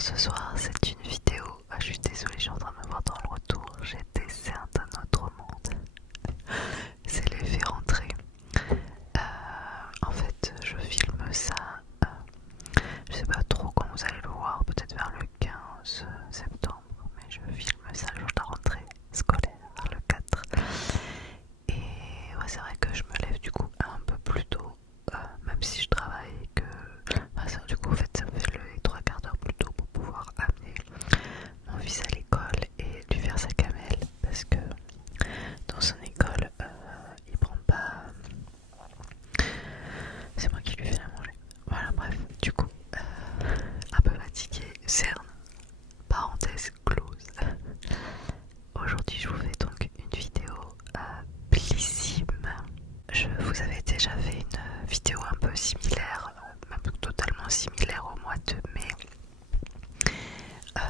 Alors ce soir c'est une vidéo, je suis désolée, je suis en train de me voir dans le retour, j'ai des cernes d'un autre monde, c'est l'effet rentrée. En fait je filme ça, je sais pas trop quand vous allez le voir, peut-être vers le 15 septembre, mais je filme ça le jour de la rentrée scolaire, vers le 4. Et ouais, c'est vrai que je me lève du coup un peu plus tôt, même si je travaille et que... du coup en fait ça me fait le 3/4 d'heure plus tôt pour pouvoir amener mon fils à l'école et lui faire sa camelle, parce que dans son école il prend pas... C'est moi qui lui fais la manger. Voilà, bref, du coup un peu fatiguée, cerne, parenthèse close. Aujourd'hui je vous fais donc une vidéo plissime. Je vous avais déjà fait une vidéo un peu similaire, même totalement similaire au mois de mai.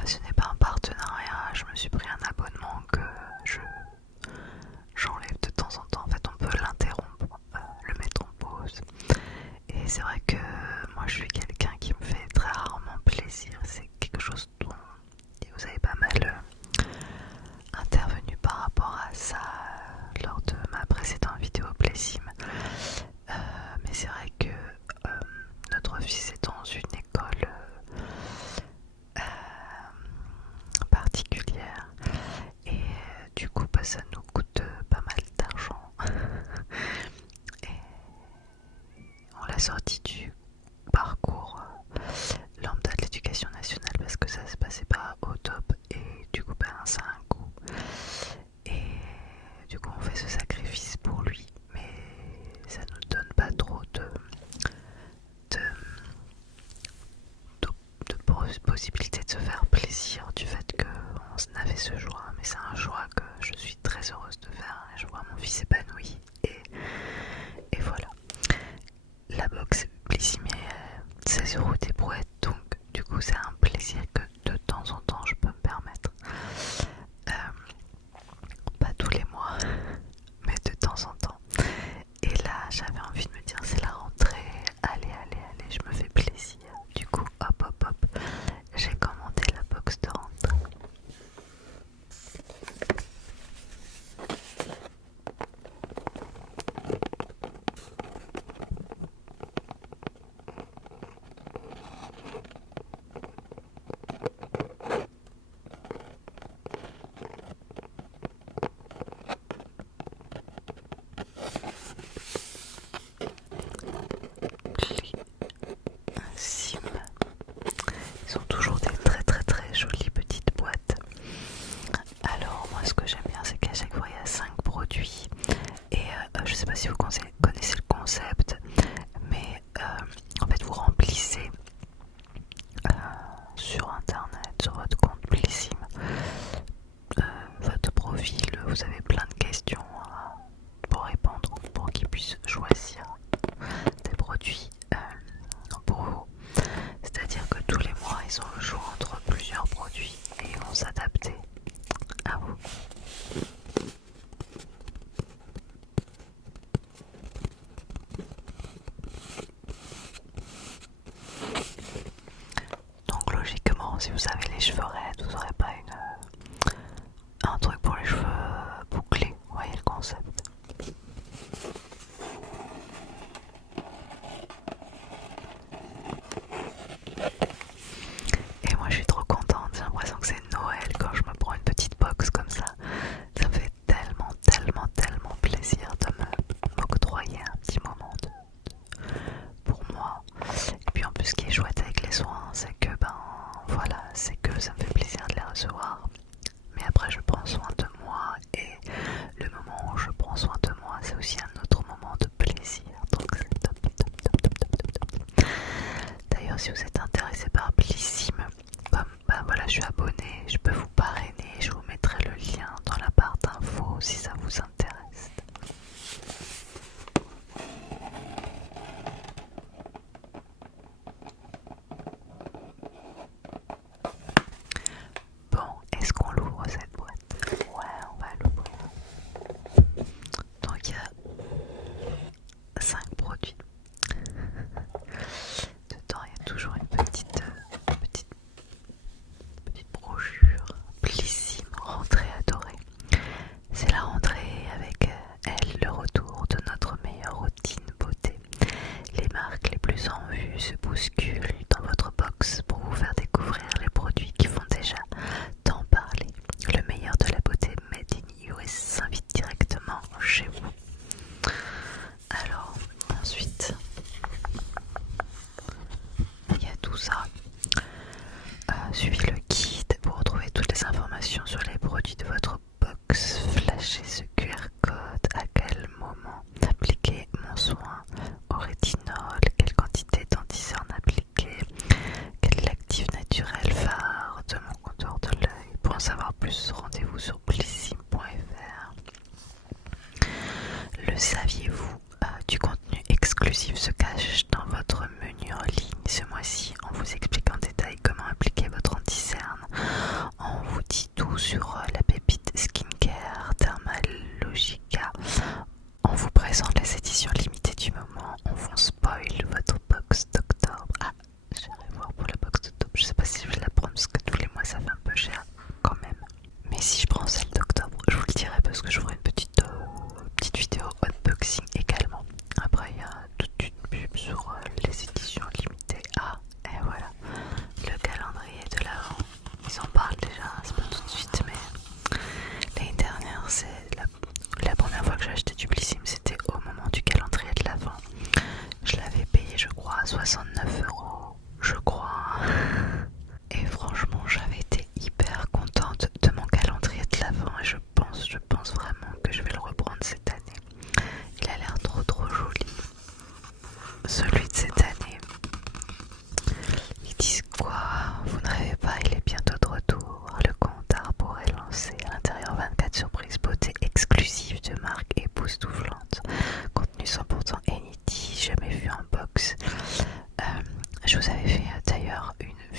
Ce n'est pas un partenariat, je me suis pris un abonnement que j'enlève de temps en temps. En fait on peut l'interrompre, le mettre en pause. Et c'est vrai que moi je suis quelqu'un qui me fait très rarement plaisir. C'est quelque chose dont vous avez pas mal intervenu par rapport à ça lors de ma précédente vidéo Plessime. Mais c'est vrai que notre fils est dans une école particulière et du coup ça nous coûte pas mal d'argent. Et on l'a sorti du parcours lambda de l'éducation nationale parce que ça se passait pas au top et du coup ça a un coût. Et du coup on fait ce sacrifice pour lui, mais ça nous donne pas trop de, de possibilité de se faire plaisir du fait qu'on avait ce choix. Mais c'est un choix que je suis très heureuse de faire et je vois mon fils épanoui et voilà. La box Plissime est 16 € des brouettes, donc du coup c'est un plaisir que de temps en temps je peux me permettre. Pas tous les mois, mais de temps en temps. Et là j'avais envie de me dire c'est la rentrée, allez, je me fais plaisir. Du coup hop, j'ai commandé la box de rentrée. Sim. Ils ont toujours des très jolies petites boîtes. Alors moi ce que j'aime bien c'est qu'à chaque fois il y a 5 produits et je sais pas si vous connaissez le concept, mais en fait vous remplissez sur internet, sur votre compte Plissime, votre profil, vous avez plein de questions pour répondre, pour qu'ils puissent choisir des produits pour vous. C'est-à-dire que tous les mois ils ont le choix entre plusieurs produits et ils vont s'adapter à vous. Donc logiquement, si vous avez les cheveux raides, vous n'aurez pas un truc pour les cheveux bouclés, vous voyez le concept. Et moi je suis trop contente, j'ai l'impression que c'est Noël quand je me prends une petite box comme ça. Ça me fait tellement plaisir de m'octroyer un petit moment pour moi. Et puis en plus ce qui est chouette avec les soins, c'est que voilà, c'est que ça me fait plaisir de les recevoir. Mais après je prends soin de moi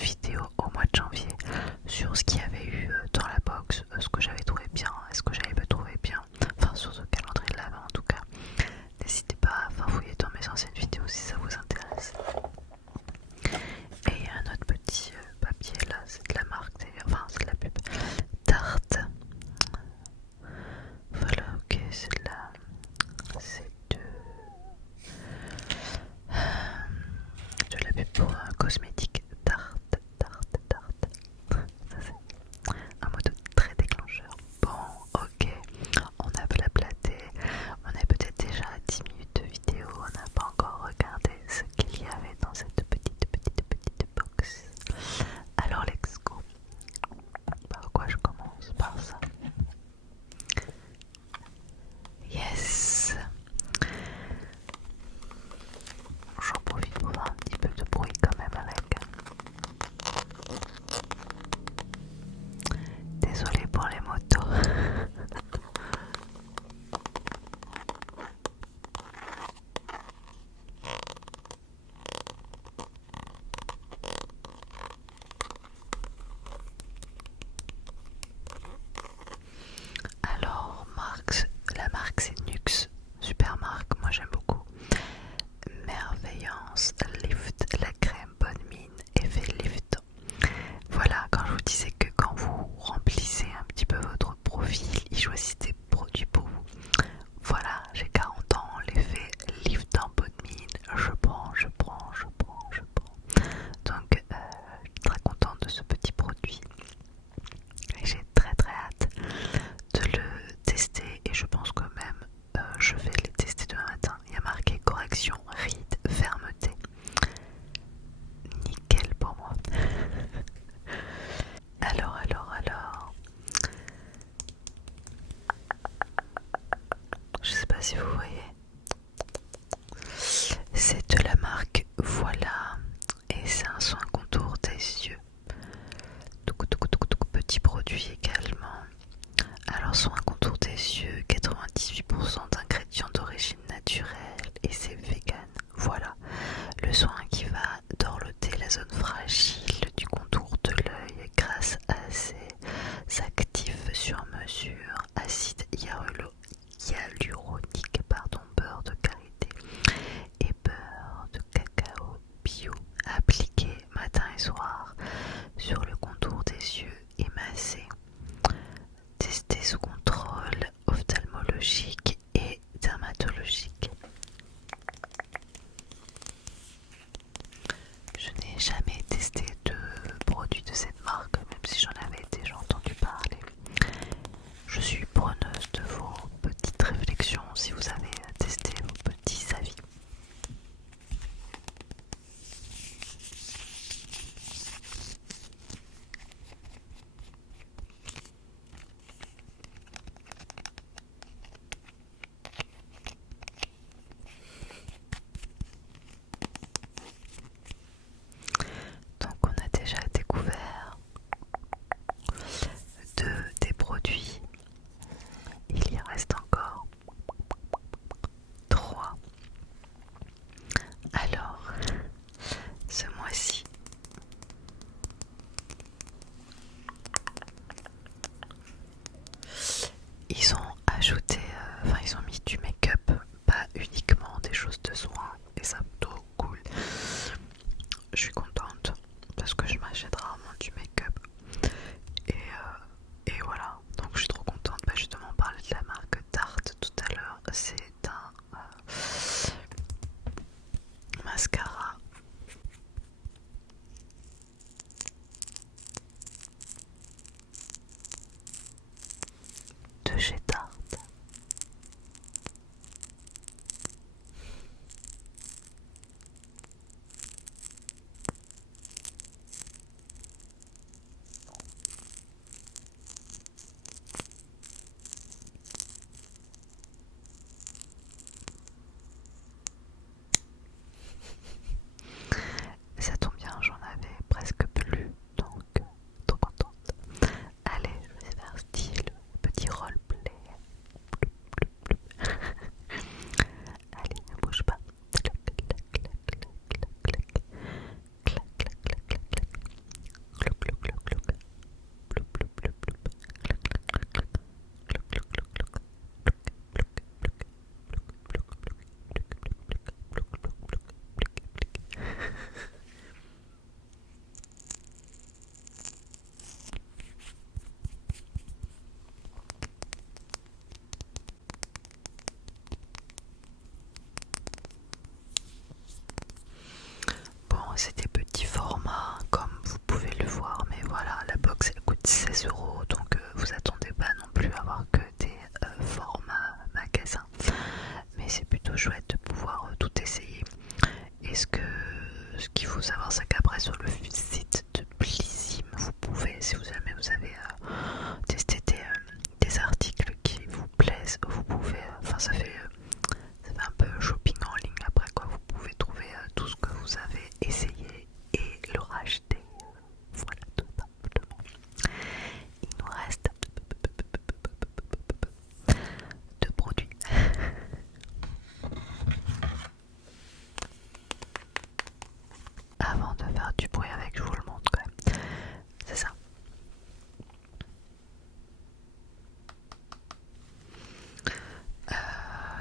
vidéo au mois de janvier sur ce qu'il y avait eu dans la box, ce que j'avais trouvé bien, est-ce que j'avais pas trouvé bien, enfin sur ce calendrier de l'avant en tout cas. N'hésitez pas à fouiller dans mes anciennes vidéos si ça vous intéresse. Et il y a un autre petit papier là, c'est de la marque d'ailleurs, enfin c'est de la pub. Tarte. Voilà, ok, c'est de la... C'est de la pub pour un cosmétique. Tarte. Ça c'est un mot très déclencheur. Bon, ok. si vous jamais vous avez testé des articles qui vous plaisent, vous pouvez, enfin ça fait un peu shopping en ligne après quoi, vous pouvez trouver tout ce que vous avez essayé et le racheter. Voilà tout simplement. Il nous reste deux produits. Avant de faire du bruit avec, je vous le montre quand même. C'est ça.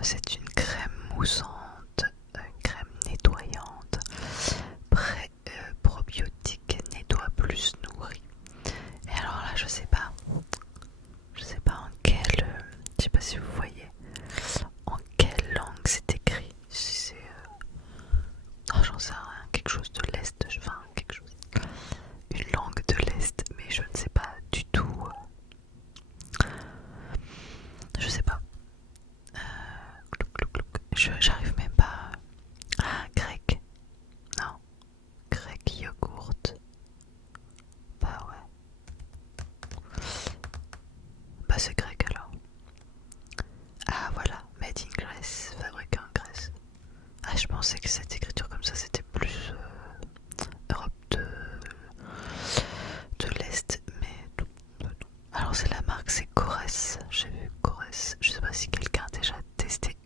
C'est une crème moussante, une crème nettoyante, probiotique, nettoie plus nourri. Et alors là, je sais pas en quelle, je sais pas si vous voyez, en quelle langue c'est écrit. Si c'est, oh, j'en sais rien, quelque chose de l'Est, enfin quelque chose, une langue de l'Est, mais je ne sais pas du tout. Je sais pas. J'arrive même pas. Ah, grec. Non. Grec yogourt. Bah ouais. Bah c'est grec alors. Ah voilà. Made in Grèce. Fabriqué en Grèce. Ah je pensais que cette écriture comme ça c'était plus Europe de l'Est. Mais non. Alors c'est la marque, c'est Corès. J'ai vu Corès. Je sais pas si quelqu'un a déjà testé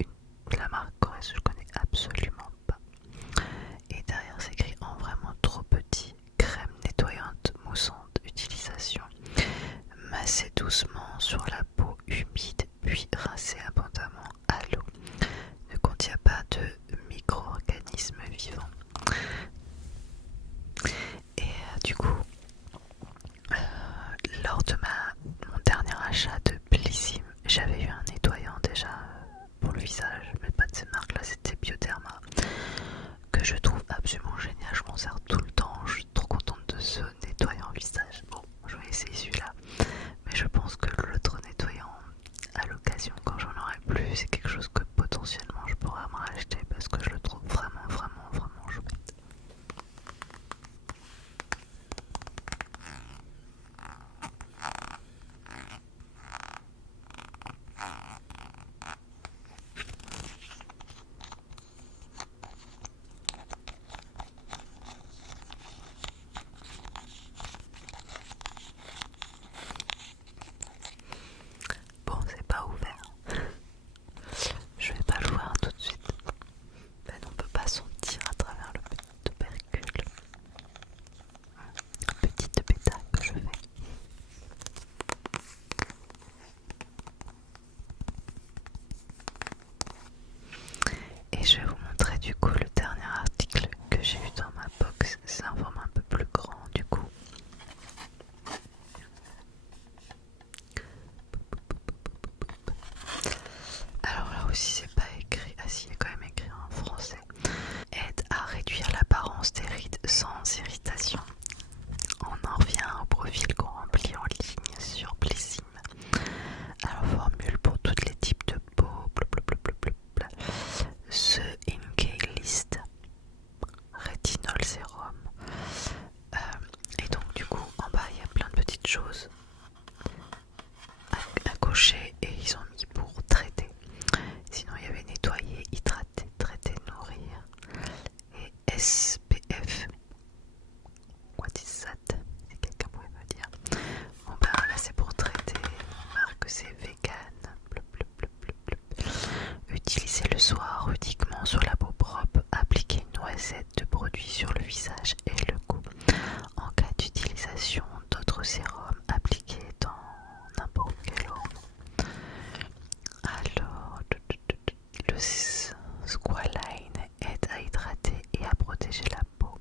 la marque Corès. Je connais absolument pas. Et derrière c'est écrit en vraiment trop petit: crème nettoyante moussante, utilisation: masser doucement sur la peau humide puis rincer abondamment à l'eau, ne contient pas de micro-organismes vivants. Et du coup lors de mon dernier achat de Blissim, j'avais eu un nettoyant déjà pour le visage, mais pas de ces marques là, c'était Bioderma, que je trouve absolument génial, je m'en sers tout le temps, je suis trop contente de ce nettoyant visage. Bon, je vais essayer celui-là, mais je pense que l'autre nettoyant, à l'occasion, quand j'en aurai plus, c'est quelque chose que potentiellement je pourrais me racheter parce que je le trouve vraiment chouette. Bon, c'est pas ouvert. Je vais pas l'ouvrir tout de suite. Ben, on peut pas sentir à travers le petit tubercule. Petite pétale que je fais. Et je vais vous montrer du coup le dernier article que j'ai eu dans ma box. C'est un format un peu plus grand du coup. Alors là aussi c'est pas écrit, ah si, il y a quand même écrit en français. Aide à réduire l'apparence des rides sans irritation. On en revient au profil qu'on remplit en ligne sur Blissim. Alors formule pour tous les types de peau, blablabla. Ce Inkey List Rétinol Sérum. Et donc du coup en bas il y a plein de petites choses à cocher et ils ont mis pour traiter. Sinon il y avait nettoyer, hydrater, traiter, nourrir et SPF. What is that? Si quelqu'un pouvait me dire. Bon bah là c'est pour traiter, marque c'est vegan. Utilisez le soir uniquement sur la peau propre. Appliquez une noisette de produit sur le visage et le cou. En cas d'utilisation d'autres sérums, appliquez dans n'importe quel eau. Alors, le Squalane aide à hydrater et à protéger la peau.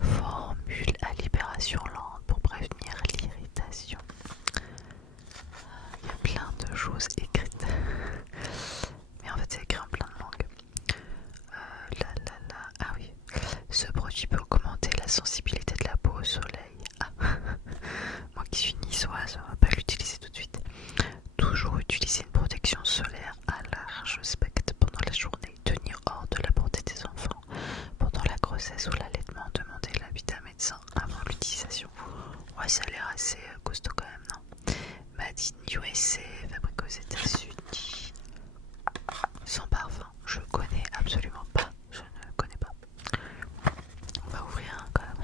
Formule à libération lente pour prévenir l'irritation. Il y a plein de choses écrites. Mais en fait, c'est écrit en plein de langues. Ah oui. Ce produit peut augmenter la sensibilité de la peau au soleil. Ah. Ouais, ça a l'air assez costaud quand même, non? Made in USA, fabriqué aux États-Unis, sans parfum. Je connais absolument pas. Je ne connais pas. On va ouvrir un quand même.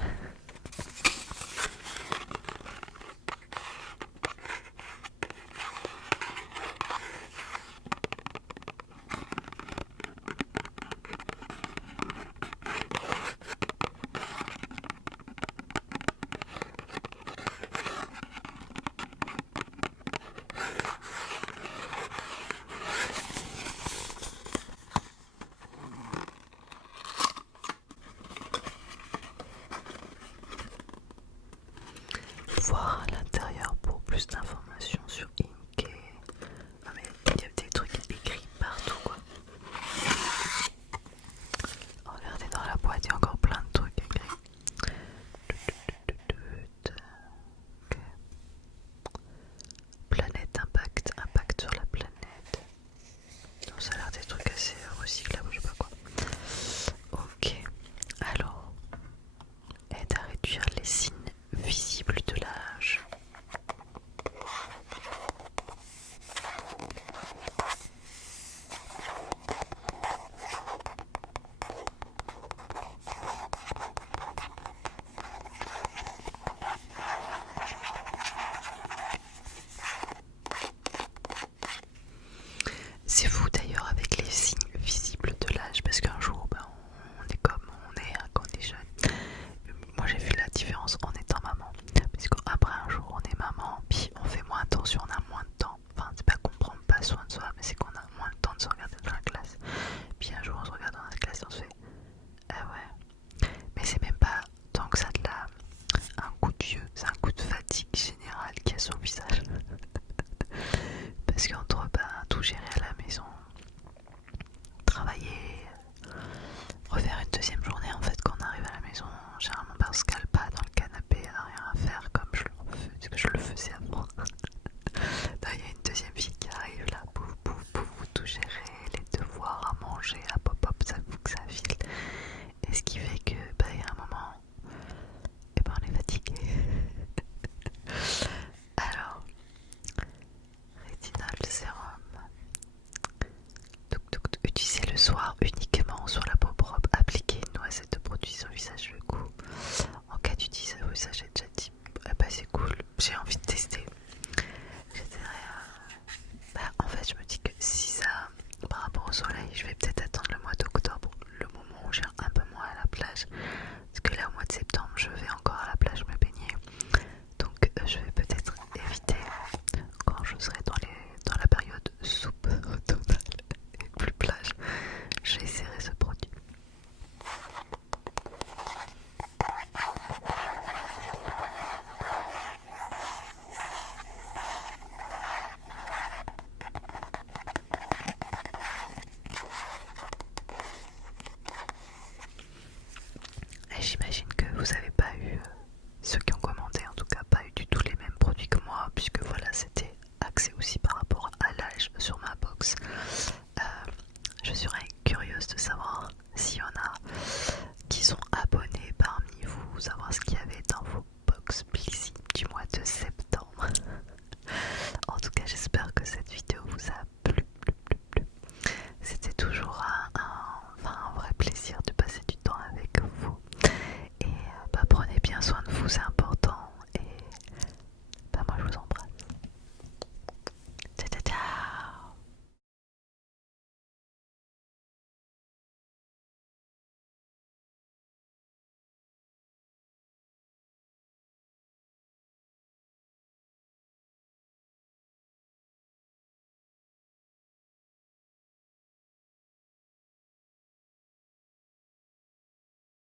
Voir à l'intérieur pour plus d'informations sur Ink. Ah mais il y a des trucs écrits partout quoi. Regardez dans la boîte, il y a encore plein de trucs écrits. Okay. Planète impact, impact sur la planète. Donc ça a l'air des trucs assez recyclables, je sais pas quoi. Ok, alors aide à réduire les signes visibles de l'âge. C'est fou d'ailleurs avec les signes visibles de l'âge parce qu'un jour on est comme on est hein, quand on est jeune. Moi j'ai vu la différence en étant maman parce qu'après un jour on est maman puis on fait moins attention, on a moins de temps. Enfin c'est pas qu'on prend pas soin de soi mais c'est qu'on a moins le temps de se regarder dans la classe. Puis un jour on se regarde dans la classe et on se fait ah ouais. Mais c'est même pas tant que ça de un coup de vieux, c'est un coup de fatigue générale qui a sur le visage. Parce qu'entre tout gérer à la maison, travailler, refaire une deuxième journée en fait quand on arrive à la maison, généralement on se cale pas dans le canapé à rien à faire comme je le faisais avant. Il y a une deuxième fille qui arrive là, pouf pouf pouf, tout gérer, les devoirs à manger, à pop pop, ça fout que ça file. Et ce qui fait que il y a un moment, et on est fatigué. Alors, rétinol sérum. Utilisez le soir uniquement sur la peau propre. Appliquez une noisette de produit sur le visage le cou. En cas d'utilisation, ça j'ai déjà dit. Ah bah c'est cool, j'ai envie de tester. En fait je me dis que si ça, par rapport au soleil, je vais peut-être attendre le mois d'octobre, le moment où j'ai un peu moins à la plage. Parce que là au mois de septembre je vais encore à la plage me baigner. Donc je vais peut-être éviter quand je serai dans la période soupe automnale et plus plage. J'essaierai ce produit. Et j'imagine que vous n'avez pas eu, ceux qui ont commandé en tout cas, pas eu du tout les mêmes produits que moi, puisque voilà, c'était axé aussi par rapport à l'âge sur ma box. Je serais curieuse de savoir s'il y en a qui sont abonnés parmi vous, savoir ce qu'il y avait dans vos box Blissy du mois de septembre.